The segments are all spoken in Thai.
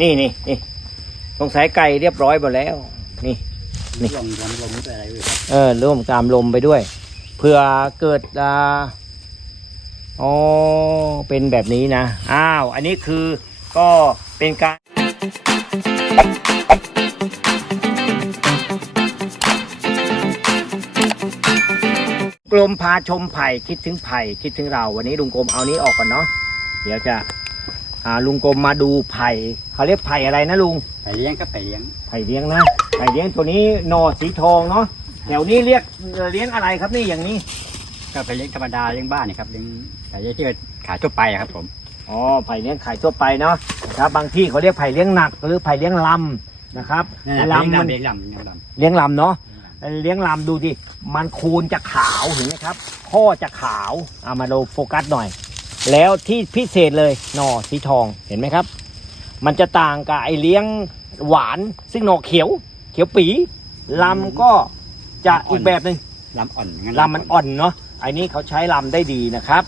นี่นี่นี่สงสัยไก่เรียบร้อยหมดแล้ว นี่ นี่ ลมลมลมไม่เป็นไรเลยครับเออร่วมตามลมไปด้วยเผื่อเกิดอ่าอ๋อเป็นแบบนี้นะ อ้าว อันนี้คือก็เป็นการกลมพาชมไผ่คิดถึงไผ่คิดถึงเรา วันนี้ลุงกรมเอานี้ออกก่อนเนาะเดี๋ยวจะ อ่าลุงกรมมาดูไผ่เขาเรียกไผ่อะไรนะลุงไปเลี้ยงก็ไปเลี้ยงไผ่เลี้ยงนะไผ่เลี้ยงตัวนี้หนอสีทองเนาะแถวนี้เรียกเลี้ยงอะไรครับนี่อย่างนี้ก็ไปเลี้ยงธรรมดาเลี้ยงบ้านนี่ครับเลี้ยงไปเลี้ยงที่ขายทั่วไปอะครับผมอ๋อไผ่เลี้ยงขายทั่วไปเนาะนะครับบางที่เขาเรียกไผ่เลี้ยงหนักหรือไผ่เลี้ยงลำนะครับนี่นะลำเลี้ยงมันลำเลี้ยงลำเลี้ยงลำเลี้ยงลำเนาะเลี้ยงลำดูดิมันโคูนจะขาวเห็นไหมครับข้อจะขาวเอามาดูโฟกัสหน่อย แล้วที่พิเศษเลยหนอสีทองเห็นไหมครับ มันจะต่างกับไอเลี้ยงหวานซึ่งหนอเขียว เขียวปีลำก็จะอีกแบบหนึ่งลำอ่อนงั้นลำมันอ่อนเนาะไอ้นี้เขาใช้ลำได้ดีนะครับ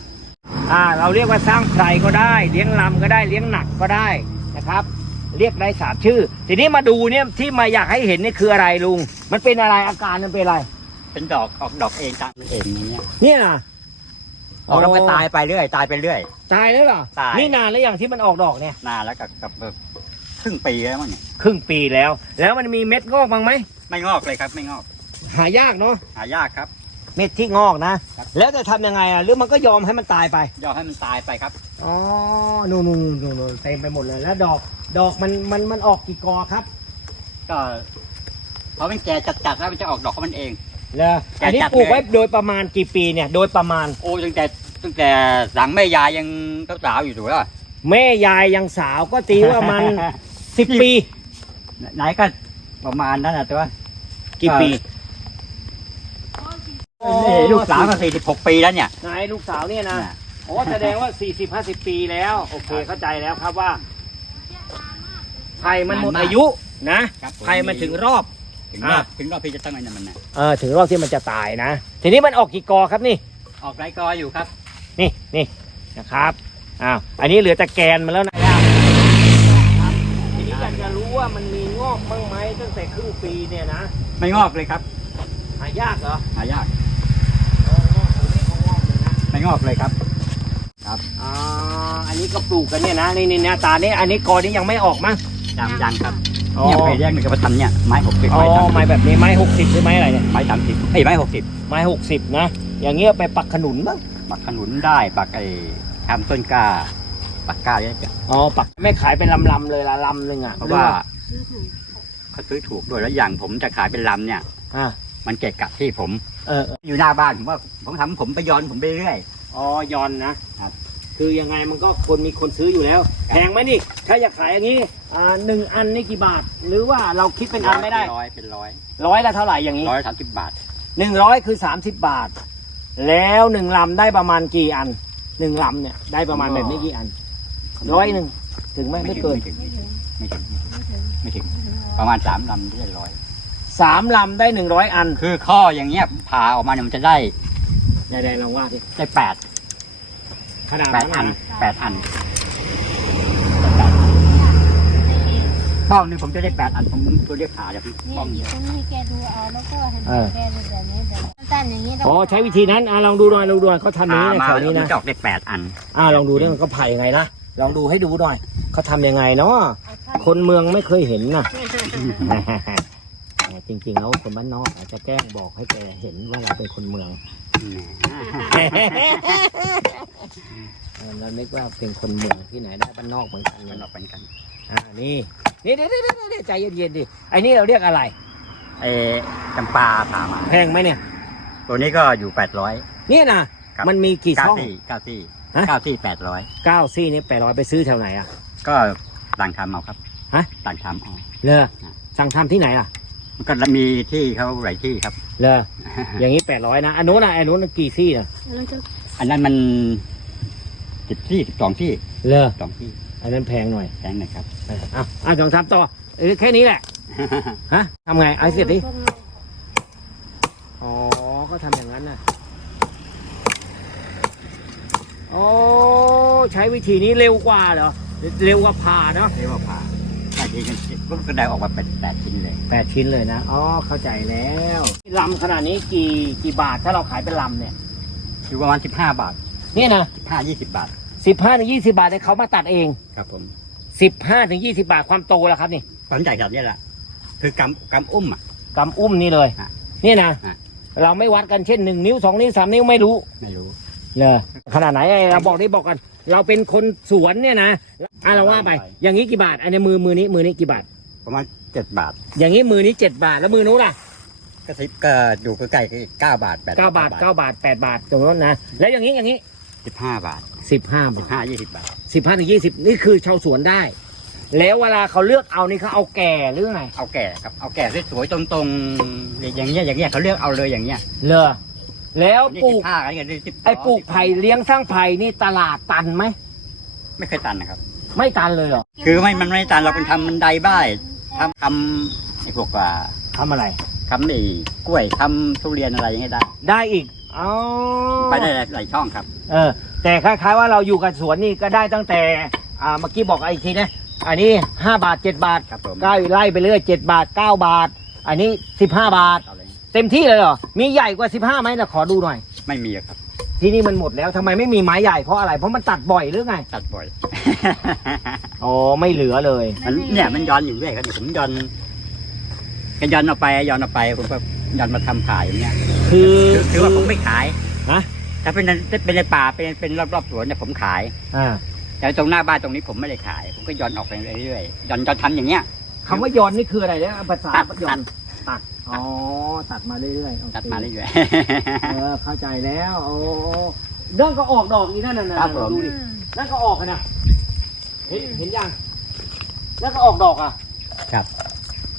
อ่าเราเรียกว่าสร้างไพรก็ได้ เลี้ยงลำก็ได้เลี้ยงหนักก็ได้นะครับ เรียกได้สามชื่อ ทีนี้มาดูเนี่ยที่มาอยากให้เห็นนี่คืออะไรลุง มันเป็นอะไรอาการมันเป็นอะไร เป็นดอกออกดอกเองตามเองอย่างเงี้ยเนี่ยนะ ออกแล้วก็ตายไปเรื่อย ตายไปเรื่อย ตายแล้วเหรอตาย นี่นานแล้วอย่างที่มันออกดอกเนี่ยนานแล้วกับกับแบบครึ่งปีแล้วมั้งเนี่ยครึ่งปีแล้ว แล้วมันมีเม็ดงอกบ้างไหมไม่งอกเลยครับ ไม่งอกหายากเนาะหายากครับ เม็ดที่งอกนะครับแล้วจะทำยังไงอะหรือมันก็ยอมให้มันตายไปยอมให้มันตายไปครับ อ๋อนู่นนู่นนู่นนู่นเต็มไปหมดเลย แล้วดอกดอกมันมันมันออกกี่กอครับ ก็พอมันแก่จัดๆแล้วมันจะออกดอกของมันเอง เลยแกะอันนี้จัดปลูกไว้เลยโดยประมาณกี่ปีเนี่ย โดยประมาณ โอ้ตั้งแต่ตั้งแต่หลังแม่ยายยังสาวๆอยู่ถูกป่ะแม่ยายยังสาวก็ตีว่ามันสิบปี ไหนก็ประมาณนั้นนะตัวกี่ปีนี่ลูกสาวก็สี่สิบหกปีแล้วเนี่ยนายลูกสาวเนี่ยนะน่ะโอ้แสดงว่า40 50ปีแล้ว โอเคเข้าใจแล้วครับว่าไผ่มันหมดอายุนะครับผมไผ่มันถึงรอบ ถึงรอบอะถึงรอบพี่จะตั้งไว้นั่นมันนะเออถึงรอบที่มันจะตายนะ ทีนี้มันออกกี่กอครับนี่ ออกไรกออยู่ครับ นี่นี่นะครับอ้าวอันนี้เหลือแต่แกนมาแล้วนะครับทีนี้อยากจะรู้ว่ามันมีงอกบ้างไหมตั้งแต่ครึ่งปีเนี่ยนะไม่งอกเลยครับหายากเหรอหายากอ๋องอกตรงนี้เขางอกเลยนะไม่งอกเลยครับอ่าอันนี้ก็ปลูกกันเนี่ยนะนี่นี่หน้าตาเนี่ยอันนี้กอนี้ยังไม่ออกมั้งยังยังครับอ๋อ เนี่ยไปเรียกมันกับประทันเนี่ยไม้หกสิบอ๋อไม้สามไม้แบบนี้ไม้หกสิบหรือไม้อะไรเนี่ยไม้สามสิบเอ้ยไม้หกสิบไม้หกสิบนะ อย่างเงี้ยไปปักขนุนบ้างปักขนุนได้ปักไอ้ทำต้นกล้า ปักกล้าเนี่ยอ๋อปักไม่ขายเป็นลำๆเลยละลำหนึ่งอะเพราะว่าเขาซื้อถูกด้วยแล้วอย่างผมจะขายเป็นลำเนี่ย อ่ามันเกะกะที่ผม เอออยู่หน้าบ้านผมว่าผมทำผมไปย้อนผมไปเรื่อยอ๋อ ยอนนะครับ คือยังไงมันก็คนมีคนซื้ออยู่แล้ว แพงไหมนี่ ถ้าอยากขายอย่างนี้อ่าหนึ่งอันนี่กี่บาท หรือว่าเราคิดเป็นอันไม่ได้ร้อยเป็นร้อยร้อยละเท่าไหร่อย่างนี้ร้อยสามสิบบาทหนึ่งร้อยคือสามสิบบาท แล้วหนึ่งลำได้ประมาณกี่อันหนึ่งลำเนี่ยได้ประมาณแบบนี้กี่อันร้อยหนึ่งถึงไหมไม่เกินไม่ถึงไม่ถึงไม่ถึงประมาณสามลำที่ได้ร้อยสามลำได้หนึ่งร้อยอัน คือข้ออย่างเงี้ยผ่าออกมาเนี่ยมันจะได้ได้ได้ลองว่าสิได้แปด ขนาดแปดนั้นอันนะแปดอันป้องหนึงผมจะได้แปดอันผมตัวเรียกผ่าจากนี่ป้องหยิเดีบยวตรงนี้แกดูเอาแล้วก็เห็นแกดูแบบนี้แบบนี้สั้นๆอย่างนี้แล้วอ๋อใช้วิธีนั้นอะลองดูหน่อยลองดูหน่อยเขาทำอย่างผ่านี้นะมาแถวแล้วนี้มันนะจะออกได้แปดอัน อ่าลองดูด้วยมันก็ไผ่ยังไงนะลองดูให้ดูหน่อยเขาทำยังไงเนาะเอาท่าคนเมืองไม่เคยเห็นนะ จริงๆแล้วคนบ้านนอกอาจจะแกล้งบอกให้แกเห็นว่าเราเป็นคนเมือง เรานึกว่าเป็นคนเมืองที่ไหนได้บ้านนอกเหมือนกันมันเนาะออกเป็นกันอ่านี่นี่เดี๋ยวเดี๋ยวเดี๋ยวเดี๋ยวใจเย็นๆดิไอ้นี่เราเรียกอะไรเออจำปาผ่ามาแพงไหมเนี่ย ตัวนี้ก็อยู่แปดร้อยเนี่ยนะครับมันมีกี่เก้าช่องซี่เก้าซี่ฮะเก้าซี่แปดร้อยเก้าซี่นี่แปดร้อยไปซื้อแถวไหนอะ ก็ต่างทำเอาครับฮะต่างทำเอาเลอสั่งทำที่ไหนอะ มันก็มีที่เขาหลายที่ครับ เลออย่างนี้แปดร้อยนะ อันนู้นนะอันนู้นกี่ซี่นะแล้วจะอันนั้นมันสิบที่สิบสองที่เลอสองที่อันนั้นแพงหน่อยแพงหน่อยครับ อะอะอะลองทำต่อเออแค่นี้แหละ ฮะทำไงเอาให้เสร็จดิ อ๋อ ก็ทำอย่างนั้นน่ะ โอ้ ใช้วิธีนี้เร็วกว่าเหรอ เร็วกว่าผ่าเนาะ เรียกว่าผ่าาทีกันก็กระไดออกมาเป็นแปดชิ้นเลย แปดชิ้นเลยนะ อ๋อ เข้าใจแล้วลำขนาดนี้กี่กี่บาทถ้าเราขายเป็นลำเนี่ย อยู่ประมาณสิบห้าบาทเนี่ยนะสิบห้ายี่สิบบาทสิบห้าถึงยี่สิบาทเนี่ยเขามาตัดเอง ครับผมสิบห้าถึงยี่สิบาทความโตแล้วครับนี่ความใหญ่แบบนี้แหละคือกำกำอุ้มอะกำอุ้มนี่เลยฮะเนี่ยนะฮะเราไม่วัดกันเช่นหนึ่งนิ้วสองนิ้วสามนิ้วไม่รู้ ไม่รู้ เลยขนาดไหนไอ้เราบอกได้บอกกัน เราเป็นคนสวนเนี่ยนะอะเราว่าไป อย่างนี้กี่บาท อันนี้มือมือนี้มือนี้กี่บาท ประมาณเจ็ดบาท อย่างนี้มือนี้เจ็ดบาทแล้วมือนู้นล่ะก็สิบก็อยู่ใกล้ๆเก้าบาทแปดเก้าบาทเก้าบาทแปดบาทตรงนั้นนะ แล้วอย่างนี้อย่างนี้สิบห้าบาทสิบห้าสิบาบทห้ายี่สิบบาทสิบห้าถึงยี่สิบนี่คือชาวสวนได้ แล้วเวลาเขาเลือกเอานี่เขาเอาแก่หรือไงเอาแก่ครับเอาแก่สวยๆตรงๆอย่างเงี้ยอย่างเงี้ยเขาเลือกเอาเลยอย่างเงี้ยเลอ แล้วนี่ปลูสิกบห้าอะไรกันสิบไอ้ปลูกไผ่เลี้ยงสร้างไผ่นี่ตลาดตันไหมไม่เคยตันนะครับ ไม่ตันเลยเหรอคือไม่มันไม่ตันเราเป็นทำบันไดบ้านทำทำไอ้พวกว่าทำอะไรทำไอ้กล้วยทำทุเรียนอะไรอย่างเงี้ยได้ ได้อีกอ๋อไปได้หลายช่องครับ เออ แต่คล้ายๆว่าเราอยู่กับสวนนี่ก็ได้ตั้งแต่อ่าเมื่อกี้บอกอีกทีนะอันนี้ห้าบาทเจ็ดบาทครับผมก็ไล่ไปเรื่อยเจ็ดบาทเก้าบาท อันนี้สิบห้าบาท เอาเลยเต็มที่เลยเหรอ มีใหญ่กว่าสิบห้าไหมนะขอดูหน่อย ไม่มีอะครับ ที่นี่มันหมดแล้วทำไมไม่มีไม้ใหญ่เพราะอะไรเพราะมันตัดบ่อยหรือไงตัดบ่อย อ๋อไม่เหลือเลย มันเนี่ยมันย้อนอยู่เรื่อยครับเนี่ยผมย้อนกันย้อนออกไปย้อนออกไปผมก็ย้อนมาทำขายอย่างเงี้ยคือคือคือว่าผมไม่ขายฮะ ถ้าเป็นในเป็นในป่าเป็นเป็นรอบๆสวนเนี่ยผมขาย อ่าแต่ตรงหน้าบ้านตรงนี้ผมไม่ได้ขาย ผมก็ย้อนออกไปเรื่อยๆย้อนย้อนทำอย่างเงี้ย คำว่าย้อนนี่คืออะไรเนี่ยภาษาตัด ย้อนตัด อ๋อตัดมาเรื่อยๆโอเคตัดมาเรื่อยเออเข้าใจแล้วโอ้เรื่องก็ออกดอกนี่นั่นน่ะนะครับผมดูดินั่นก็ออกกันนะเห็นเห็นยังนั่นก็ออกดอกอะๆครับ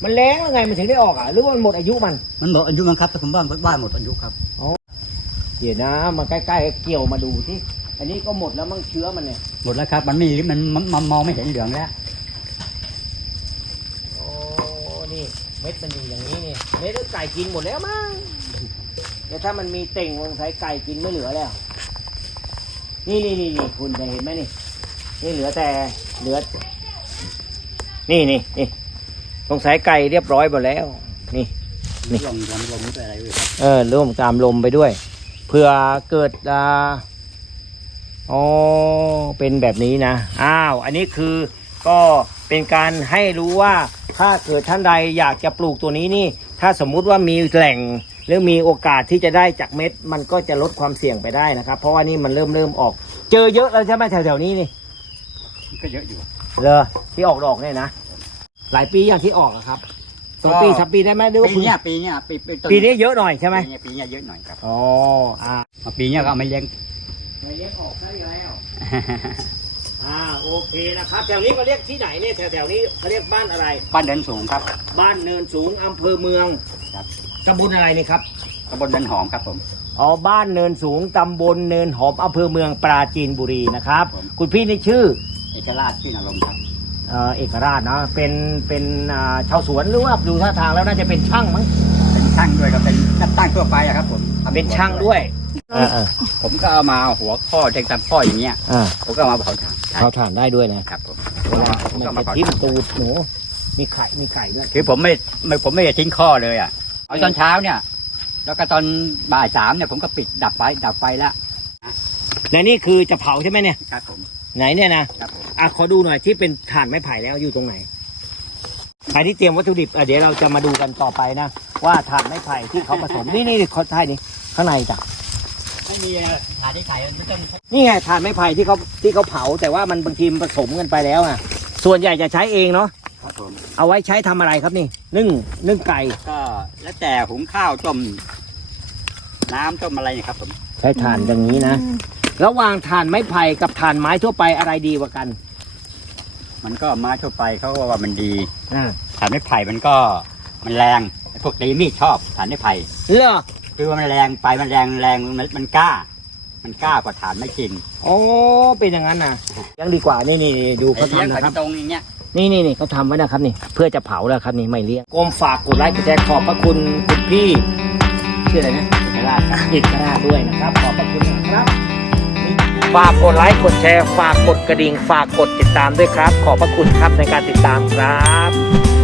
มันแรงยังไงมันถึงได้ออกอะหรือว่ามันหมดอายุมันมันหมดอายุมันครับแต่ผมว่าบ้านหมดอายุครับ เดี๋ยวนะมาใกล้ๆเกี่ยวมาดูที่อันนี้ก็หมดแล้วมั่งเชื้อมันเนี่ยหมดแล้วครับ มันไม่มันมันมันมองไม่เห็นเหลืองแล้ว โอ้ นี่ เม็ดมันอยู่อย่างนี้นี่เม็ดไก่กินหมดแล้วมั้งแต่ถ้ามันมีเต่งวงสายไก่กินไม่เหลือแล้ว นี่นี่นี่นี่คุณจะเห็นไหมนี่ นี่เหลือแต่เหลือ นี่นี่นี่สงสัยไก่เรียบร้อยหมดแล้ว นี่นี่ลมลมลมนี่เป็นอะไรด้วยเออร่วมตามลมไปด้วยเพื่อเกิดอ่าอ๋อเป็นแบบนี้นะอ้าว อันนี้คือก็เป็นการให้รู้ว่า ถ้าเกิดท่านใดอยากจะปลูกตัวนี้นี่ ถ้าสมมุติว่ามีแหล่งหรือมีโอกาสที่จะได้จากเม็ด มันก็จะลดความเสี่ยงไปได้นะครับ เพราะว่านี่มันเริ่มเริ่มออก เจอเยอะแล้วใช่ไหมแถวๆนี้นี่มันก็เยอะอยู่เลยที่ออกดอกเนี่ยนะ หลายปีอย่างที่ออกอะครับสองปีสามปีได้ไหมหรือว่าปีเนี้ยปีเนี้ยปีต้ปีนี้เยอะหน่อยใช่ไหมปีเนี้ยปีเนี้ยเยอะหน่อยครับอ๋ออ่ามาปีเนี้ยก็เอาไม่เลี้ยงไม่เลี้ยงออกได้แล้ว อ่าโอเคนะครับ แถวนี้เขาเรียกที่ไหนเนี่ยแถวแถวๆนี้เขาเรียกบ้านอะไร บ้านเดินสูงครับบ้านเนินสูงอำเภอเมืองครับตำบลอะไรนี่ครับตำบลเดินหอมครับผม อ๋อบ้านเนินสูงตำบลเนินหอมอำเภอเมืองปราจีนบุรีนะครับผม คุณพี่นี่ชื่อเอกราชที่นรงค์ครับ เอ่อเอกราชนะเป็นเป็นอ่าชาวสวนหรือว่าดูท่าทางแล้วน่าจะเป็นช่างมั้งเป็นช่างด้วยครับเป็นนักตั้งทั่วไปอะครับผมทำเป็นช่างด้วย อ่าอ่าผมก็เอามาหัวข้อเด็กตามข้ออย่างเงี้ยอ่าผมก็เอามาเผาถ่านใช่เขาถ่านได้ด้วยนะครับผมเวลาผมมันก็เอามาจะเผาทิ่มถ่านตูดหนูมีไข่มีไก่ด้วยคือผมไม่ไม่ผมไม่ได้ทิ้งข้อเลยอะเอาตอนเช้าเนี่ย แล้วก็ตอนบ่ายสามเนี่ยผมก็ปิดดับไฟดับไฟแล้วและนี่คือจะเผาใช่ไหมเนี่ยครับผมไหนเนี่ยนะครับผมอะขอดูหน่อยที่เป็นถ่านไม้ไผ่แล้วอยู่ตรงไหนใครที่เตรียมวัตถุดิบอะเดี๋ยวเราจะมาดูกันต่อไปนะ ว่าถ่านไม้ไผ่ที่เขาผสมนี่นี่นี่เขาใช่นี่ข้างในจ้ะ ไม่มีถ่านที่ไข่มันต้องนี่ไงถ่านไม้ไผ่ที่เขาที่เขาเผา แต่ว่ามันบางทีมันผสมกันไปแล้วอะ ส่วนใหญ่จะใช้เองเนาะครับผมเอาไว้ใช้ทำอะไรครับนี่ นึ่งนึ่งไก่ก็แล้วแต่หุงข้าวต้มน้ำต้มอะไรเนี่ยครับผมใช้ถ่านอย่างนี้นะระหว่างถ่านไม้ไผ่กับถ่านไม้ทั่วไปอะไรดีกว่ากันมันก็ไม้ทั่วไปเขาก็ว่ามันดีอ่าถ่านไม้ไผ่มันก็มันแรงไอ้พวกตีมีดชอบถ่านไม้ไผ่เหรอ คือว่ามันแรงไปมันแรงแรงมันมันกล้า มันกล้ากว่าถ่านไม่จริงโอ้เป็นอย่างนั้นนะยังดีกว่านี่นี่นี่ดูไอ้เขาเลี้ยงทำไข่นะครับตรงอย่างเงี้ย นี่นี่นี่เขาทำไว้นะครับนี่เพื่อจะเผาแล้วครับนี่ไม่เลี้ยงกรมฝากกดไลค์กดแชร์ขอบพระคุณคุณพี่ชื่ออะไรนะเอกราชเอกราชด้วยนะครับ ขอบพระคุณนะครับนี่ฝากกดไลค์กดแชร์ฝากกดกระดิ่ง ฝากกดติดตามด้วยครับ ขอบพระคุณครับในการติดตามครับ